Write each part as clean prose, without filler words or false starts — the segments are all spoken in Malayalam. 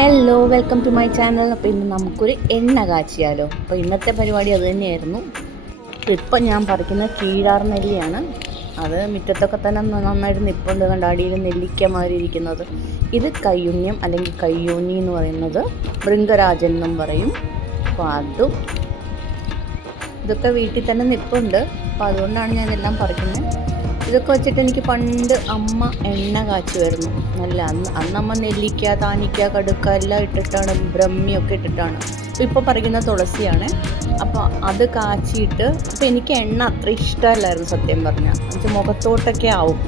Hello, welcome to my channel. അപ്പോൾ ഇന്ന് നമുക്കൊരു എണ്ണ കാച്ചിയാലോ. അപ്പോൾ ഇന്നത്തെ പരിപാടി അത് തന്നെയായിരുന്നു. ഇപ്പം ഞാൻ പറിക്കുന്ന കീഴാർ നെല്ലിയാണ്. അത് മുറ്റത്തൊക്കെ തന്നെ നന്നായിട്ട് നിൽപ്പുണ്ട്. കണ്ട അടിയിൽ നെല്ലിക്ക മാതിരി ഇരിക്കുന്നത്. ഇത് കയ്യുണ്യം അല്ലെങ്കിൽ കയ്യൂന്നി എന്ന് പറയുന്നത് ഭൃംഗരാജൻ എന്നും പറയും. അപ്പോൾ അതും ഇതൊക്കെ വീട്ടിൽ തന്നെ നിൽപ്പുണ്ട്. അപ്പോൾ അതുകൊണ്ടാണ് ഞാനെല്ലാം പറിക്കുന്നത്. ഇതൊക്കെ വെച്ചിട്ട് എനിക്ക് പണ്ട് അമ്മ എണ്ണ കാച്ചുമായിരുന്നു. നല്ല അന്നമ്മ നെല്ലിക്ക, താനിക്ക, കടുക്ക എല്ലാം ഇട്ടിട്ടാണ്, ബ്രഹ്മിയൊക്കെ ഇട്ടിട്ടാണ്. ഇപ്പോൾ പറിക്കുന്ന തുളസിയാണ്. അപ്പോൾ അത് കാച്ചിയിട്ട്, അപ്പോൾ എനിക്ക് എണ്ണ അത്ര ഇഷ്ടമല്ലായിരുന്നു സത്യം പറഞ്ഞാൽ. എന്നുവെച്ചാൽ മുഖത്തോട്ടൊക്കെ ആവും.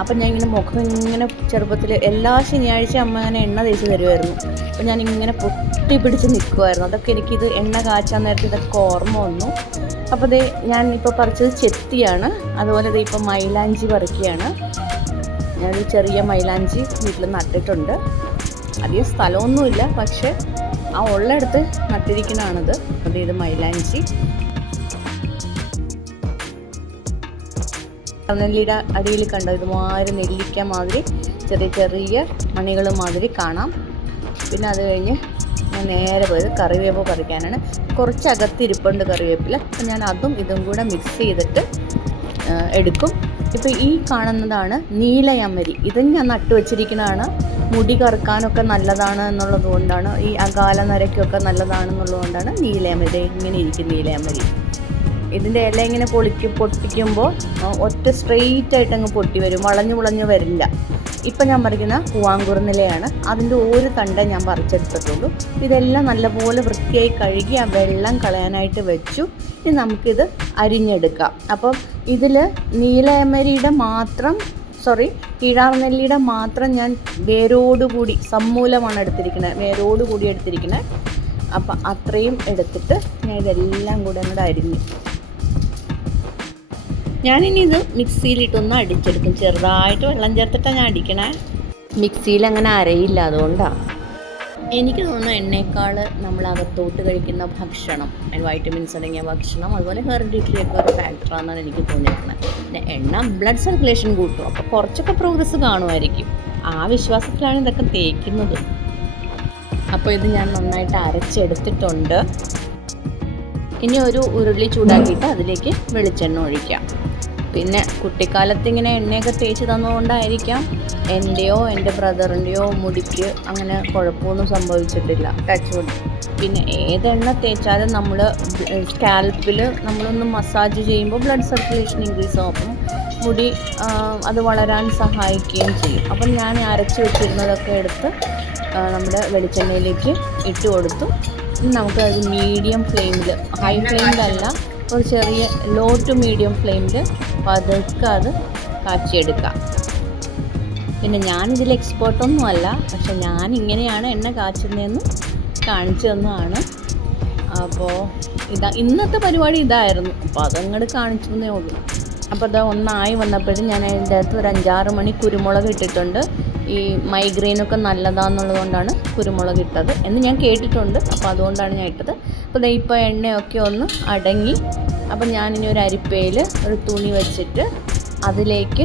അപ്പം ഞാൻ ഇങ്ങനെ മുഖം ഇങ്ങനെ ചെറുപ്പത്തിൽ എല്ലാ ശനിയാഴ്ച അമ്മ അങ്ങനെ എണ്ണ തേച്ച് തരുമായിരുന്നു. അപ്പോൾ ഞാനിങ്ങനെ പൊട്ടി പിടിച്ച് നിൽക്കുമായിരുന്നു. അതൊക്കെ എനിക്കിത് എണ്ണ കാച്ചാൻ നേരത്തെ ഇതൊക്കെ ഓർമ്മ വന്നു. അപ്പോൾ ദേ ഞാനിപ്പോൾ പറിച്ചത് ചെത്തിയാണ്. അതുപോലെ ദേ ഇപ്പോൾ മൈലാഞ്ചി പറിക്കുകയാണ്. ഞാനൊരു ചെറിയ മൈലാഞ്ചി വീട്ടിൽ നട്ടിട്ടുണ്ട്. അധികം സ്ഥലമൊന്നുമില്ല, പക്ഷേ ആ ഉള്ളിടത്ത് നട്ടിരിക്കുന്നതാണിത്. അപ്പോൾ ഇത് മൈലാഞ്ചി. നെല്ലിയുടെ അടിയിൽ കണ്ടോ, ഇതുമാതിരി നെല്ലിക്ക മാതിരി ചെറിയ ചെറിയ മണികൾ മാതിരി കാണാം. പിന്നെ അത് കഴിഞ്ഞ് ഞാൻ നേരെ പോയത് കറിവേപ്പ് പറിക്കാനാണ്. കുറച്ച് അകത്തിരിപ്പുണ്ട് കറിവേപ്പില. അപ്പം ഞാൻ അതും ഇതും കൂടെ മിക്സ് ചെയ്തിട്ട് എടുക്കും. ഇപ്പോൾ ഈ കാണുന്നതാണ് നീലയമരി. ഇതും ഞാൻ നട്ടുവച്ചിരിക്കുന്നതാണ്. മുടി കറുക്കാനൊക്കെ നല്ലതാണ് എന്നുള്ളത് കൊണ്ടാണ്, ഈ അകാല നരയ്ക്കൊക്കെ നല്ലതാണെന്നുള്ളത് കൊണ്ടാണ് നീലയമരി ഇങ്ങനെ ഇരിക്കും. നീലയമരി ഇതിൻ്റെ ഇല ഇങ്ങനെ പൊട്ടിക്കുമ്പോൾ ഒറ്റ സ്ട്രെയിറ്റ് ആയിട്ട് അങ്ങ് പൊട്ടി വരും, വളഞ്ഞു വരില്ല. ഇപ്പം ഞാൻ പറിക്കുന്ന പൂവാങ്കുറുനിലയാണ്. അതിൻ്റെ ഒരു തണ്ട ഞാൻ പറിച്ചെടുത്തിട്ടുള്ളൂ. ഇതെല്ലാം നല്ലപോലെ വൃത്തിയായി കഴുകി ആ വെള്ളം കളയാനായിട്ട് വെച്ചു. ഇനി നമുക്കിത് അരിഞ്ഞെടുക്കാം. അപ്പം ഇതിൽ നീലയമരിയുടെ മാത്രം കീഴാർനെല്ലിയുടെ മാത്രം ഞാൻ വേരോടുകൂടി സമൂലമാണ് എടുത്തിരിക്കുന്നത്, വേരോടുകൂടി എടുത്തിരിക്കുന്നത്. അപ്പം അത്രയും എടുത്തിട്ട് ഞാൻ ഇതെല്ലാം കൂടെ അങ്ങോട്ട് അരിഞ്ഞു. ഞാനിനി ഇത് മിക്സിയിലിട്ടൊന്ന് അടിച്ചെടുക്കും. ചെറുതായിട്ട് വെള്ളം ചേർത്തിട്ടാണ് ഞാൻ അടിക്കണേ. മിക്സിയിൽ അങ്ങനെ അരയില്ല, അതുകൊണ്ടാണ്. എനിക്ക് തോന്നുന്നു എണ്ണയേക്കാൾ നമ്മൾ അകത്തോട്ട് കഴിക്കുന്ന ഭക്ഷണം, വൈറ്റമിൻസ് അടങ്ങിയ ഭക്ഷണം, അതുപോലെ ഹെറിഡിറ്ററി ഒക്കെ ഒരു ഫാക്ടറാണെന്നാണ് എനിക്ക് തോന്നിയിരിക്കുന്നത്. പിന്നെ എണ്ണ ബ്ലഡ് സർക്കുലേഷൻ കൂട്ടും, അപ്പോൾ കുറച്ചൊക്കെ പ്രോഗ്രസ് കാണുമായിരിക്കും. ആ വിശ്വാസത്തിലാണ് ഇതൊക്കെ തേക്കുന്നത്. അപ്പോൾ ഇത് ഞാൻ നന്നായിട്ട് അരച്ചെടുത്തിട്ടുണ്ട്. ഇനി ഒരു ഉരുളി ചൂടാക്കിയിട്ട് അതിലേക്ക് വെളിച്ചെണ്ണ ഒഴിക്കാം. പിന്നെ കുട്ടിക്കാലത്ത് ഇങ്ങനെ എണ്ണയൊക്കെ തേച്ച് തന്നുകൊണ്ടായിരിക്കാം എൻ്റെയോ എൻ്റെ ബ്രദറിൻ്റെയോ മുടിക്ക് അങ്ങനെ കുഴപ്പമൊന്നും സംഭവിച്ചിട്ടില്ല, ടച്ച് വുഡ്. പിന്നെ ഏതെണ്ണ തേച്ചാലും നമ്മൾ സ്കാൽപ്പിൽ നമ്മളൊന്ന് മസാജ് ചെയ്യുമ്പോൾ ബ്ലഡ് സർക്കുലേഷൻ ഇൻക്രീസ് ആവും. അപ്പം മുടി അത് വളരാൻ സഹായിക്കുകയും ചെയ്യും. അപ്പം ഞാൻ അരച്ച് വെച്ചിരുന്നതൊക്കെ എടുത്ത് നമ്മുടെ വെളിച്ചെണ്ണയിലേക്ക് ഇട്ട് കൊടുത്തു. നമുക്കത് മീഡിയം ഫ്ലെയിമിൽ, ഹൈ ഫ്ലെയിമിലല്ല, ഒരു ചെറിയ ലോ ടു മീഡിയം ഫ്ലെയിമിൽ പതുക്കെ അത് കാച്ചിയെടുക്കാം. പിന്നെ ഞാനിതിൽ എക്സ്പേർട്ടൊന്നും അല്ല, പക്ഷെ ഞാൻ ഇങ്ങനെയാണ് എണ്ണ കാച്ചുന്നതെന്ന് കാണിച്ചു തന്നതാണ്. അപ്പോൾ ഇന്നത്തെ പരിപാടി ഇതായിരുന്നു. അപ്പോൾ അതങ്ങോട്ട് കാണിച്ചു തന്നേ ഉള്ളൂ. അപ്പോൾ അത് ഒന്നായി വന്നപ്പോഴും ഞാൻ അതിൻ്റെ അകത്ത് ഒരു 5-6 മണി കുരുമുളക് ഇട്ടിട്ടുണ്ട്. ഈ മൈഗ്രെയിനൊക്കെ നല്ലതാണെന്നുള്ളത് കൊണ്ടാണ് കുരുമുളക് ഇട്ടത് എന്ന് ഞാൻ കേട്ടിട്ടുണ്ട്. അപ്പോൾ അതുകൊണ്ടാണ് ഞാൻ ഇട്ടത്. അപ്പോൾ ഇപ്പോൾ എണ്ണയൊക്കെ ഒന്ന് അടങ്ങി. അപ്പം ഞാനിനി ഒരു അരിപ്പയിൽ ഒരു തുണി വെച്ചിട്ട് അതിലേക്ക്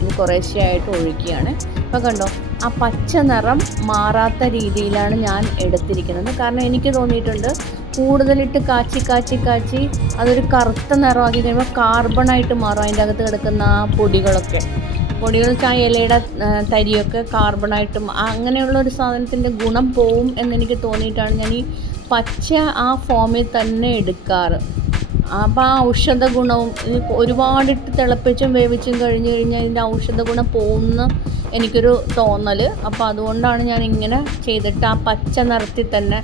ഇത് കുറേശ്ശെയായിട്ട് ഒഴിക്കുകയാണ്. അപ്പോൾ കണ്ടോ, ആ പച്ച നിറം മാറാത്ത രീതിയിലാണ് ഞാൻ എടുത്തിരിക്കുന്നത്. കാരണം എനിക്ക് തോന്നിയിട്ടുണ്ട് കൂടുതലിട്ട് കാച്ചി അതൊരു കറുത്ത നിറമാക്കി കഴിയുമ്പോൾ കാർബണായിട്ട് മാറും. അതിൻ്റെ അകത്ത് കിടക്കുന്ന ആ പൊടികൾ ആ ഇലയുടെ തരിയൊക്കെ കാർബണായിട്ട് അങ്ങനെയുള്ള ഒരു സാധനത്തിൻ്റെ ഗുണം പോവും എന്നെനിക്ക് തോന്നിയിട്ടാണ് ഞാൻ ഈ പച്ച ആ ഫോമിൽ തന്നെ എടുക്കാറ്. അപ്പോൾ ആ ഔഷധ ഗുണവും ഒരുപാടിട്ട് തിളപ്പിച്ചും വേവിച്ചും കഴിഞ്ഞ് കഴിഞ്ഞാൽ ഇതിൻ്റെ ഔഷധ ഗുണം പോകുമെന്ന് എനിക്കൊരു തോന്നൽ. അപ്പോൾ അതുകൊണ്ടാണ് ഞാൻ ഇങ്ങനെ ചെയ്തിട്ട് ആ പച്ച നിറത്തിൽ തന്നെ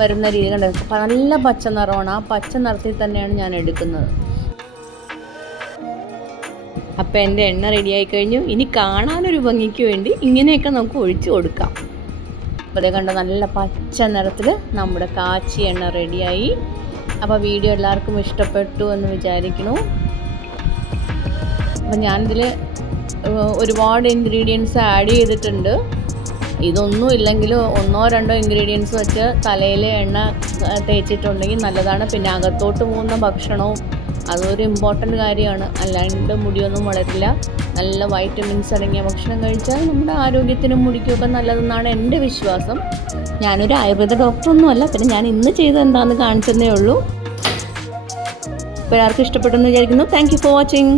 വരുന്ന രീതി കണ്ടത്. നല്ല പച്ച നിറമാണ്, ആ പച്ച നിറത്തിൽ തന്നെയാണ് ഞാൻ എടുക്കുന്നത്. അപ്പോൾ എൻ്റെ എണ്ണ റെഡിയായി കഴിഞ്ഞു. ഇനി കാണാനൊരു ഭംഗിക്ക് വേണ്ടി ഇങ്ങനെയൊക്കെ നമുക്ക് ഒഴിച്ചു കൊടുക്കാം. അപ്പോൾ അതേ കണ്ട നല്ല പച്ച നിറത്തിൽ നമ്മുടെ കാച്ചി എണ്ണ റെഡിയായി. അപ്പോൾ വീഡിയോ എല്ലാവർക്കും ഇഷ്ടപ്പെട്ടു എന്ന് വിചാരിക്കുന്നു. അപ്പോൾ ഞാനിതിൽ ഒരുപാട് ഇൻഗ്രീഡിയൻസ് ആഡ് ചെയ്തിട്ടുണ്ട്. ഇതൊന്നും ഇല്ലെങ്കിൽ 1-2 ഇൻഗ്രീഡിയൻസ് വെച്ച് തലയിൽ എണ്ണ തേച്ചിട്ടുണ്ടെങ്കിൽ നല്ലതാണ്. പിന്നെ അകത്തോട്ട് പോകുന്ന ഭക്ഷണവും അതൊരു ഇമ്പോർട്ടൻ്റ് കാര്യമാണ്. അല്ലാണ്ട് മുടിയൊന്നും വളരില്ല. നല്ല വൈറ്റമിൻസ് അടങ്ങിയ ഭക്ഷണം കഴിച്ചാൽ നമ്മുടെ ആരോഗ്യത്തിനും മുടിക്കുമൊക്കെ നല്ലതെന്നാണ് എൻ്റെ വിശ്വാസം. ഞാനൊരു ആയുർവേദ ഡോക്ടറൊന്നുമല്ല, പിന്നെ ഞാൻ ഇന്ന് ചെയ്തത് എന്താണെന്ന് കാണിച്ചതേ ഉള്ളൂ. അപ്പോൾ എല്ലാവർക്കും ഇഷ്ടപ്പെട്ടെന്ന് വിചാരിക്കുന്നു. Thank you for watching.